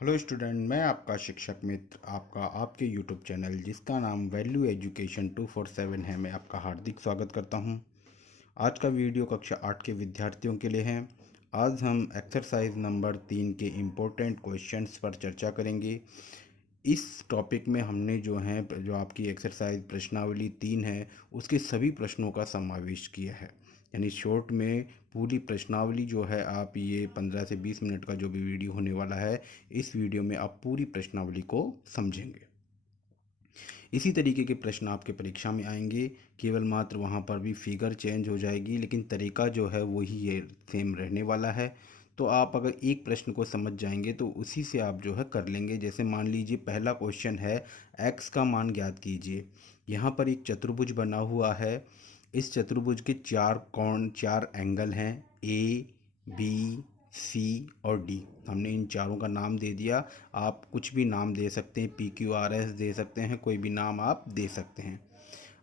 Hello student, मैं आपका शिक्षक मित्र आपका आपके यूट्यूब चैनल जिसका नाम वैल्यू एजुकेशन 247 है, मैं आपका हार्दिक स्वागत करता हूं। आज का वीडियो कक्षा 8 के विद्यार्थियों के लिए है। आज हम एक्सरसाइज नंबर 3 के इम्पोर्टेंट क्वेश्चंस पर चर्चा करेंगे। इस टॉपिक में हमने जो आपकी एक्सरसाइज प्रश्नावली 3 है उसके सभी प्रश्नों का समावेश किया है। यानी शॉर्ट में पूरी प्रश्नावली जो है, आप ये 15 से 20 मिनट का जो भी वीडियो होने वाला है, इस वीडियो में आप पूरी प्रश्नावली को समझेंगे। इसी तरीके के प्रश्न आपके परीक्षा में आएंगे, केवल मात्र वहाँ पर भी फिगर चेंज हो जाएगी, लेकिन तरीका जो है वही ये सेम रहने वाला है। तो आप अगर एक प्रश्न को समझ जाएंगे तो उसी से आप जो है कर लेंगे। जैसे मान लीजिए पहला क्वेश्चन है, x का मान ज्ञात कीजिए। यहाँ पर एक चतुर्भुज बना हुआ है। इस चतुर्भुज के चार एंगल हैं, ए बी सी और डी। हमने इन चारों का नाम दे दिया। आप कुछ भी नाम दे सकते हैं, पी क्यू आर एस दे सकते हैं, कोई भी नाम आप दे सकते हैं।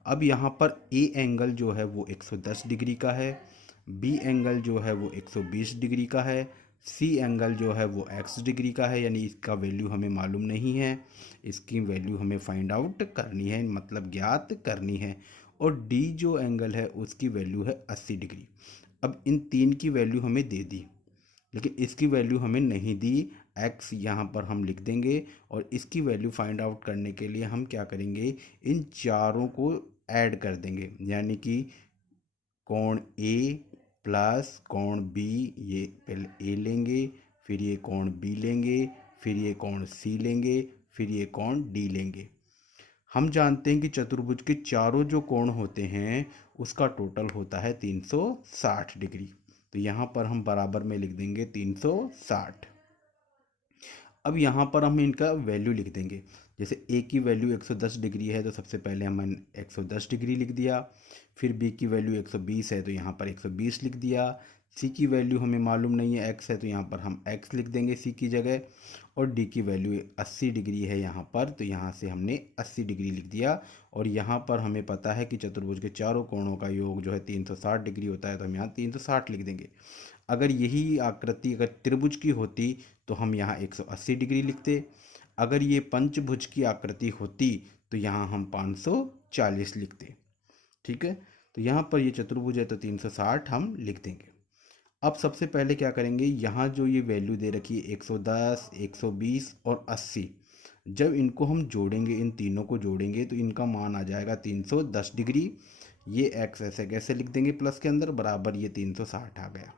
अब यहाँ पर ए एंगल जो है वो 110 डिग्री का है, बी एंगल जो है वो 120 डिग्री का है, सी एंगल जो है वो x डिग्री का है। यानी इसका वैल्यू हमें मालूम नहीं है, इसकी वैल्यू हमें फाइंड आउट करनी है, मतलब ज्ञात करनी है। और डी जो एंगल है उसकी वैल्यू है 80 डिग्री। अब इन तीन की वैल्यू हमें दे दी, लेकिन इसकी वैल्यू हमें नहीं दी। x यहाँ पर हम लिख देंगे और इसकी वैल्यू फाइंड आउट करने के लिए हम क्या करेंगे, इन चारों को ऐड कर देंगे। यानी कि कोण A प्लस कोण B, ये पहले A लेंगे, फिर ये कोण B लेंगे, फिर ये कोण C लेंगे, फिर ये कोण D लेंगे। हम जानते हैं कि चतुर्भुज के चारों जो कोण होते हैं उसका टोटल होता है 360 डिग्री। तो यहाँ पर हम बराबर में लिख देंगे 360। अब यहाँ पर हम इनका वैल्यू लिख देंगे। जैसे ए की वैल्यू 110 डिग्री है तो सबसे पहले हमने 110 डिग्री लिख दिया। फिर बी की वैल्यू 120 है तो यहाँ पर 120 लिख दिया। सी की वैल्यू हमें मालूम नहीं है, एक्स है, तो यहाँ पर हम एक्स लिख देंगे सी की जगह। और डी की वैल्यू 80 डिग्री है यहाँ पर, तो यहाँ से हमने 80 डिग्री लिख दिया। और यहाँ पर हमें पता है कि चतुर्भुज के चारों कोणों का योग जो है 360 डिग्री होता है, तो हम यहाँ 360 लिख देंगे। अगर यही आकृति अगर त्रिभुज की होती तो हम यहाँ 180 डिग्री लिखते। अगर ये पंचभुज की आकृति होती तो यहाँ हम 540 लिखते। ठीक है, तो यहाँ पर ये चतुर्भुज है तो 360 हम लिख देंगे। अब सबसे पहले क्या करेंगे, यहाँ जो ये वैल्यू दे रखी है 110, 120 और 80, जब इनको हम जोड़ेंगे, इन तीनों को जोड़ेंगे तो इनका मान आ जाएगा 310 डिग्री। ये एक्स ऐसे कैसे लिख देंगे प्लस के अंदर, बराबर ये 360 आ गया।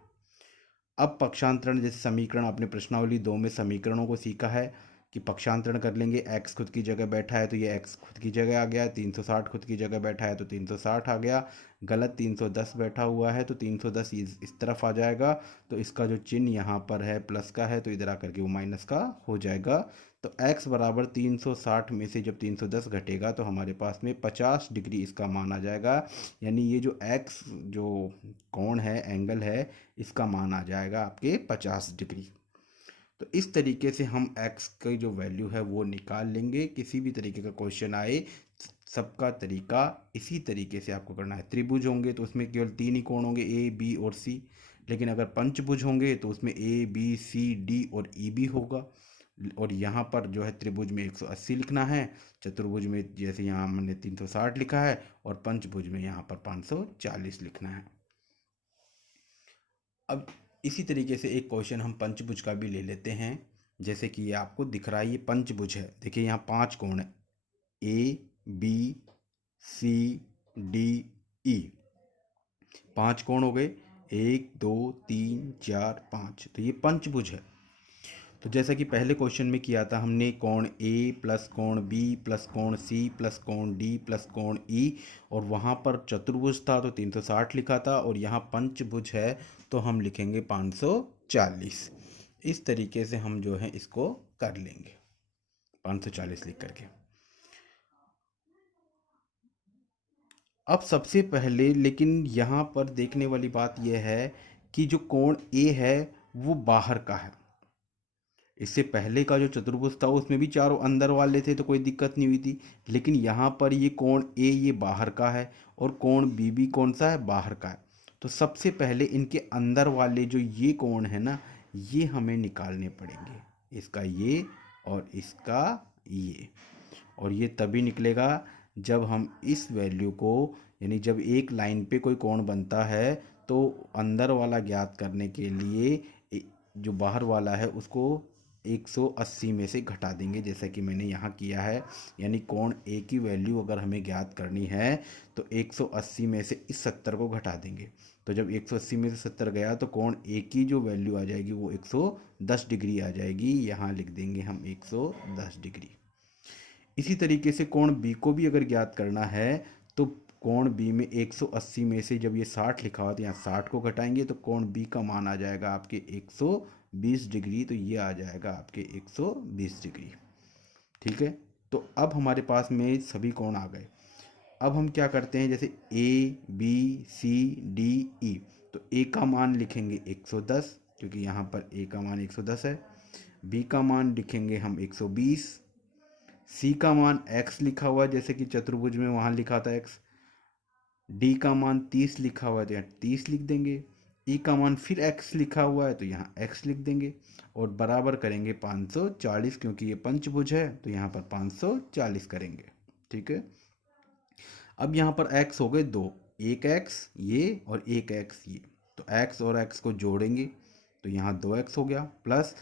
अब पक्षांतरण, जैसे समीकरण आपने प्रश्नावली 2 में समीकरणों को सीखा है कि पक्षांतरण कर लेंगे। x खुद की जगह बैठा है तो ये x खुद की जगह आ गया, 360 खुद की जगह बैठा है तो 360 आ गया। गलत 310 बैठा हुआ है तो 310 इस तरफ आ जाएगा। तो इसका जो चिन्ह यहाँ पर है प्लस का है तो इधर आकर के वो माइनस का हो जाएगा। तो x बराबर 360 में से जब 310 घटेगा तो हमारे पास में 50 डिग्री इसका मान आ जाएगा। यानी ये जो x जो कोण है, एंगल है, इसका मान आ जाएगा आपके 50 डिग्री। तो इस तरीके से हम x की जो वैल्यू है वो निकाल लेंगे। किसी भी तरीके का क्वेश्चन आए, सबका तरीका इसी तरीके से आपको करना है। त्रिभुज होंगे तो उसमें केवल 3 ही कोण होंगे, ए बी और सी। लेकिन अगर पंचभुज होंगे तो उसमें ए बी सी डी और ई भी होगा। और यहाँ पर जो है त्रिभुज में 180 लिखना है, चतुर्भुज में जैसे यहाँ हमने 360 लिखा है, और पंचभुज में यहाँ पर 540 लिखना है। अब इसी तरीके से एक क्वेश्चन हम पंचभुज का भी ले लेते हैं। जैसे कि ये आपको दिख रहा है, ये पंचभुज है। देखिए यहाँ 5 कोण है, A B C D E. 5 कोण हो गए, 1 2 3 4 5, तो ये पंचभुज है। तो जैसा कि पहले क्वेश्चन में किया था हमने, कोण ए प्लस कोण बी प्लस कोण सी प्लस कोण डी प्लस कोण ई, और वहाँ पर चतुर्भुज था तो 360 लिखा था, और यहाँ पंचभुज है तो हम लिखेंगे 540। इस तरीके से हम जो है इसको कर लेंगे 540 लिख करके। अब सबसे पहले लेकिन यहाँ पर देखने वाली बात यह है कि जो कोण ए है वो बाहर का है। इससे पहले का जो चतुर्भुज था उसमें भी चारों अंदर वाले थे तो कोई दिक्कत नहीं हुई थी। लेकिन यहाँ पर ये कोण ए ये बाहर का है और कोण बी भी कौन सा है, बाहर का है। तो सबसे पहले इनके अंदर वाले जो ये कोण है ना, ये हमें निकालने पड़ेंगे। इसका ये और इसका ये। और ये तभी निकलेगा जब हम इस वैल्यू को, यानी जब एक लाइन पे कोई कोण बनता है तो अंदर वाला ज्ञात करने के लिए जो बाहर वाला है उसको 180 में से घटा देंगे, जैसा कि मैंने यहाँ किया है। यानी कोण ए की वैल्यू अगर हमें ज्ञात करनी है तो 180 में से इस 70 को घटा देंगे। तो जब 180 में से 70 गया तो कोण ए की जो वैल्यू आ जाएगी वो 110 डिग्री आ जाएगी। यहाँ लिख देंगे हम 110 डिग्री। इसी तरीके से कोण बी को भी अगर ज्ञात करना है तो कोण बी में 180 में से जब ये 60 लिखा हुआ तो यहाँ 60 को घटाएंगे तो कोण बी का मान आ जाएगा आपके 120 डिग्री। तो ये आ जाएगा आपके 120 डिग्री। ठीक है, तो अब हमारे पास में सभी कोण आ गए। अब हम क्या करते हैं, जैसे A B C D E, तो ए का मान लिखेंगे 110 क्योंकि यहाँ पर ए का मान 110 है। बी का मान लिखेंगे हम 120। सी का मान x लिखा हुआ है जैसे कि चतुर्भुज में वहाँ लिखा था x। डी का मान 30 लिखा हुआ है तो यहाँ 30 लिख देंगे। ई का मान फिर x लिखा हुआ है तो यहाँ x लिख देंगे और बराबर करेंगे 540 क्योंकि ये पंचभुज है तो यहाँ पर 540 करेंगे। ठीक है, अब यहाँ पर x हो गए दो, एक x ये और एक x ये, तो x और x को जोड़ेंगे तो यहाँ 2x हो गया, प्लस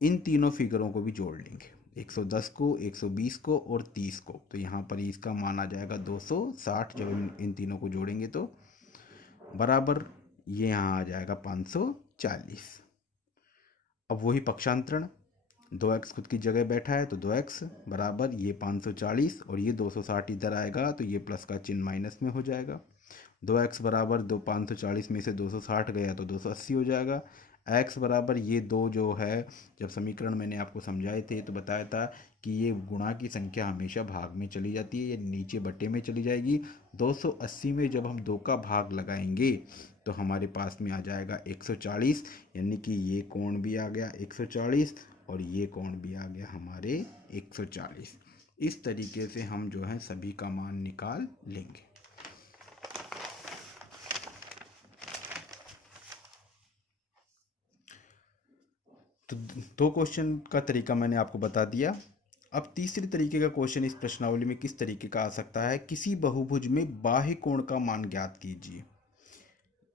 इन तीनों फिगरों को भी जोड़ लेंगे, 110 को, 120 को और 30 को, तो यहाँ पर इसका मान आ जाएगा 260। जब इन तीनों को जोड़ेंगे तो बराबर ये यहाँ आ जाएगा 540। अब वही पक्षांतरण, 2x खुद की जगह बैठा है तो 2x बराबर ये 540 और ये 260 इधर आएगा तो ये प्लस का चिन्ह माइनस में हो जाएगा। 2x बराबर 540 में से 260 गया तो 280 हो जाएगा। x बराबर ये दो जो है, जब समीकरण मैंने आपको समझाए थे तो बताया था कि ये गुणा की संख्या हमेशा भाग में चली जाती है, ये नीचे बटे में चली जाएगी। 280 में जब हम 2 का भाग लगाएंगे तो हमारे पास में आ जाएगा 140, यानी कि ये कोण भी आ गया 140 और ये कोण भी आ गया हमारे 140। इस तरीके से हम जो है सभी का मान निकाल लेंगे। तो दो क्वेश्चन का तरीका मैंने आपको बता दिया। अब तीसरे तरीके का क्वेश्चन इस प्रश्नावली में किस तरीके का आ सकता है, किसी बहुभुज में बाह्य कोण का मान ज्ञात कीजिए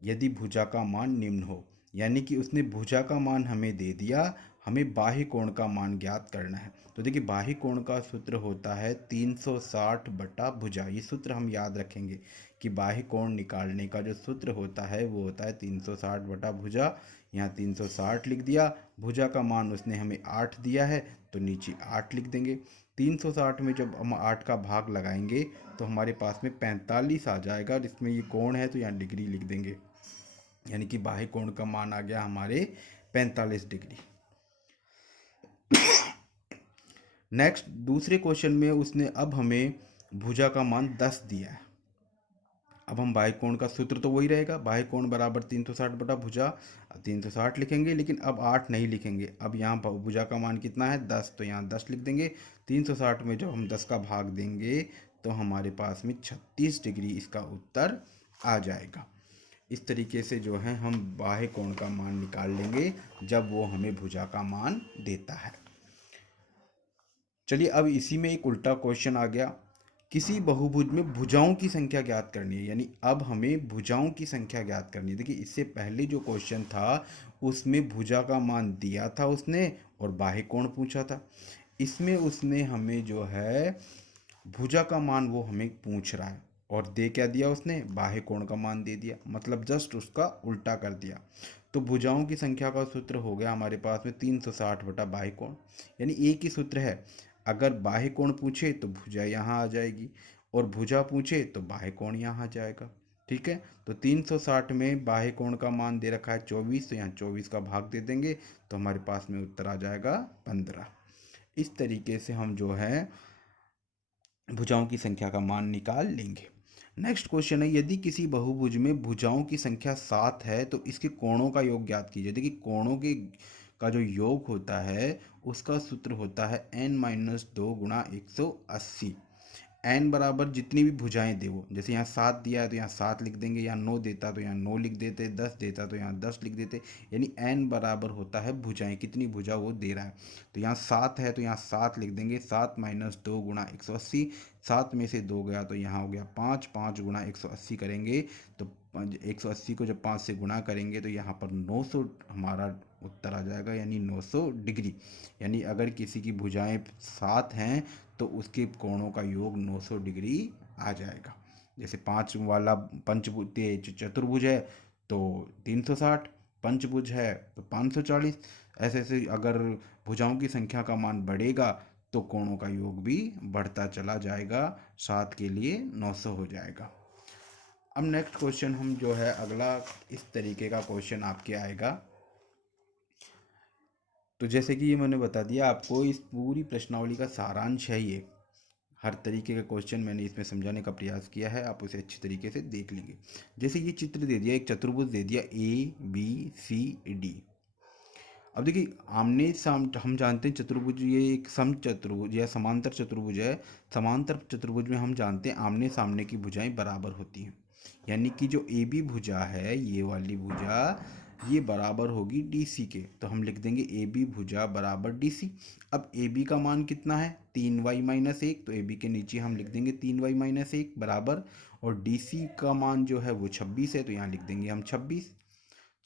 यदि भुजा का मान निम्न हो। यानी कि उसने भुजा का मान हमें दे दिया, हमें बाह्य कोण का मान ज्ञात करना है। तो देखिए बाह्य कोण का सूत्र होता है 360 बटा भुजा। ये सूत्र हम याद रखेंगे कि बाह्य कोण निकालने का जो सूत्र होता है वो होता है 360 बटा भुजा। यहाँ 360 लिख दिया, भुजा का मान उसने हमें 8 दिया है तो नीचे 8 लिख देंगे। 360 में जब हम 8 का भाग लगाएंगे तो हमारे पास में 45 आ जाएगा, जिसमें ये कोण है तो यहाँ डिग्री लिख देंगे, यानी कि बाह्य कोण का मान आ गया हमारे 45 डिग्री। नेक्स्ट दूसरे क्वेश्चन में उसने अब हमें भुजा का मान 10 दिया है। अब हम बाह्य कोण का सूत्र तो वही रहेगा, बाह्य कोण बराबर 360 बटा भुजा, 360 लिखेंगे, लेकिन अब 8 नहीं लिखेंगे। अब यहाँ भुजा का मान कितना है 10, तो यहाँ 10 लिख देंगे। 360 में जब हम 10 का भाग देंगे तो हमारे पास में 36 डिग्री इसका उत्तर आ जाएगा। इस तरीके से जो है हम बाह्य कोण का मान निकाल लेंगे जब वो हमें भुजा का मान देता है। चलिए अब इसी में एक उल्टा क्वेश्चन आ गया, किसी बहुभुज में भुजाओं की संख्या ज्ञात करनी है। यानी अब हमें भुजाओं की संख्या ज्ञात करनी है। देखिए इससे पहले जो क्वेश्चन था उसमें भुजा का मान दिया था उसने और बाह्य कोण पूछा था। इसमें उसने हमें जो है भुजा का मान वो हमें पूछ रहा है और दे क्या दिया उसने, बाह्य कोण का मान दे दिया, मतलब जस्ट उसका उल्टा कर दिया। तो भुजाओं की संख्या का सूत्र हो गया हमारे पास में 360 बटा बाह्य कोण। यानी एक ही सूत्र है, अगर बाह्य कोण पूछे तो भुजा यहाँ आ जाएगी और भुजा पूछे तो बाह्य कोण यहाँ आ जाएगा। ठीक है, तो 360 में बाह्य कोण का मान दे रखा है 24, तो यहाँ 24 का भाग दे देंगे तो हमारे पास में उत्तर आ जाएगा 15। इस तरीके से हम जो है भुजाओं की संख्या का मान निकाल लेंगे। नेक्स्ट क्वेश्चन है, यदि किसी बहुभुज में भुजाओं की संख्या 7 है तो इसके कोणों का योग ज्ञात कीजिए। देखिए कोणों के का जो योग होता है उसका सूत्र होता है n-2 गुणा 180। n बराबर जितनी भी भुजाएं दे वो, जैसे यहाँ 7 दिया है तो यहाँ 7 लिख देंगे, यहाँ 9 देता तो यहाँ 9 लिख देते, 10 देता तो यहाँ 10 लिख देते। यानी n बराबर होता है भुजाएं, कितनी भुजा वो दे रहा है। तो यहाँ 7 है तो यहाँ 7 लिख देंगे, 7 माइनस 2 गुणा 180, 7 में से 2 गया तो यहाँ हो गया 5, 5 गुणा 180 करेंगे तो 180 को जब 5 से गुणा करेंगे तो यहाँ पर 900 हमारा उत्तर आ जाएगा, यानी 900 डिग्री। यानी अगर किसी की भुजाएं 7 हैं तो उसके कोणों का योग 900 डिग्री आ जाएगा। जैसे 5 वाला पंचभुज चतुर्भुज है तो 360, पंचभुज है तो 540। ऐसे ऐसे अगर भुजाओं की संख्या का मान बढ़ेगा तो कोणों का योग भी बढ़ता चला जाएगा, 7 के लिए 900 हो जाएगा। अब नेक्स्ट क्वेश्चन हम जो है अगला इस तरीके का क्वेश्चन आपके आएगा। तो जैसे कि ये मैंने बता दिया आपको, इस पूरी प्रश्नावली का सारांश है ये। हर तरीके का क्वेश्चन मैंने इसमें समझाने का प्रयास किया है, आप उसे अच्छी तरीके से देख लेंगे। जैसे ये चित्र दे दिया, एक चतुर्भुज दे दिया ABCD। अब देखिए आमने साम हम जानते हैं चतुर्भुज ये एक सम चतुर्भुज या समांतर चतुर्भुज है। समांतर चतुर्भुज में हम जानते हैं आमने सामने की भुजाएं बराबर होती हैं। यानी कि जो AB भुजा है, ये वाली भुजा, ये बराबर होगी DC के। तो हम लिख देंगे AB भुजा बराबर DC। अब AB का मान कितना है 3y माइनस 1, तो AB के नीचे हम लिख देंगे 3y माइनस 1 बराबर, और DC का मान जो है वो 26 है तो यहाँ लिख देंगे हम 26।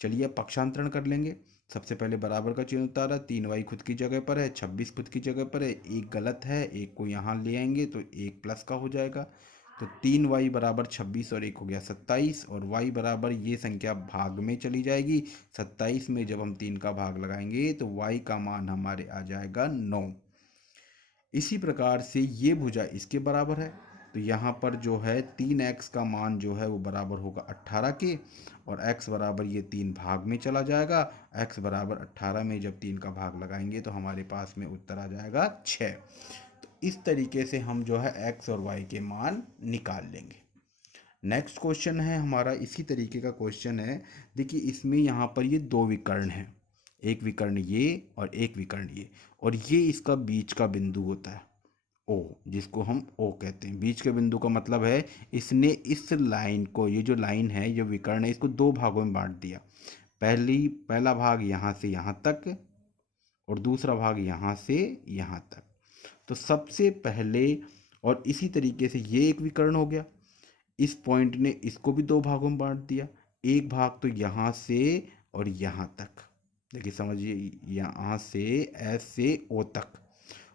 चलिए अब पक्षांतरण कर लेंगे। सबसे पहले बराबर का चिन्ह उतारा, 3y खुद की जगह पर है, 26 खुद की जगह पर है, एक गलत है, एक को यहाँ ले आएंगे तो एक प्लस का हो जाएगा। तो 3y बराबर 26 और एक हो गया 27, और y बराबर ये संख्या भाग में चली जाएगी। 27 में जब हम 3 का भाग लगाएंगे तो y का मान हमारे आ जाएगा 9। इसी प्रकार से ये भुजा इसके बराबर है, तो यहाँ पर जो है 3x का मान जो है वो बराबर होगा 18 के, और x बराबर ये 3 भाग में चला जाएगा। x बराबर 18 में जब 3 का भाग लगाएंगे तो हमारे पास में उत्तर आ जाएगा 6। तो इस तरीके से हम जो है x और y के मान निकाल लेंगे। नेक्स्ट क्वेश्चन है हमारा, इसी तरीके का क्वेश्चन है। देखिए इसमें यहाँ पर ये दो विकर्ण हैं, एक विकर्ण ये और एक विकर्ण ये, और ये इसका बीच का बिंदु होता है O, जिसको हम O कहते हैं। बीच के बिंदु का मतलब है इसने इस लाइन को, ये जो लाइन है, ये विकर्ण है, इसको दो भागों में बांट दिया। पहला भाग यहाँ से यहाँ तक और दूसरा भाग यहाँ से यहाँ तक। तो सबसे पहले, और इसी तरीके से ये एक विकर्ण हो गया, इस पॉइंट ने इसको भी दो भागों में बांट दिया। एक भाग तो यहाँ से और यहाँ तक, देखिए समझिए, यहाँ से S से O तक,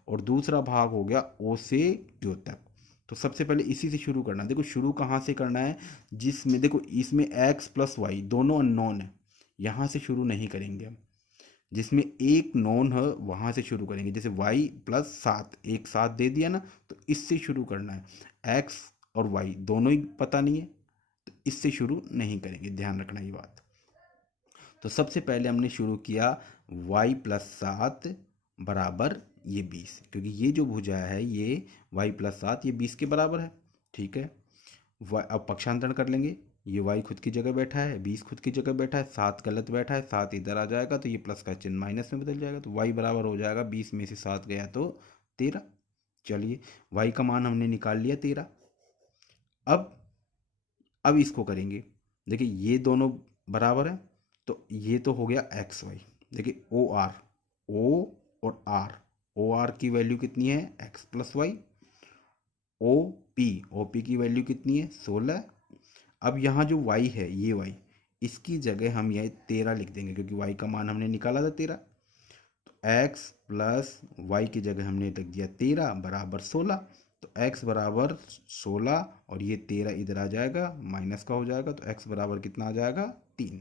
और दूसरा भाग हो गया O से Q तक। तो सबसे पहले इसी से शुरू करना है। देखो शुरू कहाँ से करना है, जिसमें देखो इसमें x प्लस वाई दोनों अननोन है, यहाँ से शुरू नहीं करेंगे हम। जिसमें एक नोन है वहाँ से शुरू करेंगे। जैसे y प्लस 7, एक 7 दे दिया ना, तो इससे शुरू करना है। x और y दोनों ही पता नहीं है तो इससे शुरू नहीं करेंगे, ध्यान रखना ये बात। तो सबसे पहले हमने शुरू किया y प्लस 7 बराबर ये 20, क्योंकि ये जो भुजा है ये y प्लस 7 ये 20 के बराबर है। ठीक है, अब पक्षांतरण कर लेंगे। ये y खुद की जगह बैठा है, 20 खुद की जगह बैठा है, 7 गलत बैठा है, 7 इधर आ जाएगा तो ये प्लस का चिन्ह माइनस में बदल जाएगा। तो y बराबर हो जाएगा 20 में से 7 गया तो 13। चलिए y का मान हमने निकाल लिया 13। अब इसको करेंगे। देखिए ये दोनों बराबर है तो ये तो हो गया एक्स वाई। देखिए ओ और आर की वैल्यू कितनी है X plus Y. O P की वैल्यू कितनी है 16। अब यहाँ जो y है ये y, इसकी जगह हम ये 13 लिख देंगे क्योंकि y का मान हमने निकाला था 13। तो x प्लस वाई की जगह हमने लिख दिया 13 बराबर 16। तो x बराबर 16 और ये 13 इधर आ जाएगा, माइनस का हो जाएगा, तो x बराबर कितना आ जाएगा 3।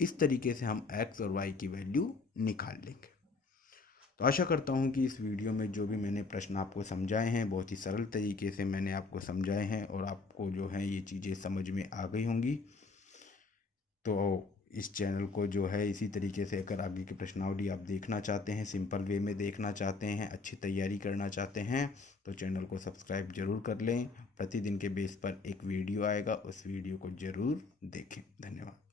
इस तरीके से हम x और y की वैल्यू निकाल लेंगे। तो आशा करता हूँ कि इस वीडियो में जो भी मैंने प्रश्न आपको समझाए हैं बहुत ही सरल तरीके से मैंने आपको समझाए हैं और आपको जो है ये चीज़ें समझ में आ गई होंगी। तो इस चैनल को जो है इसी तरीके से अगर आगे की प्रश्नावली आप देखना चाहते हैं, सिंपल वे में देखना चाहते हैं, अच्छी तैयारी करना चाहते हैं, तो चैनल को सब्सक्राइब जरूर कर लें। प्रतिदिन के बेस पर एक वीडियो आएगा, उस वीडियो को ज़रूर देखें। धन्यवाद।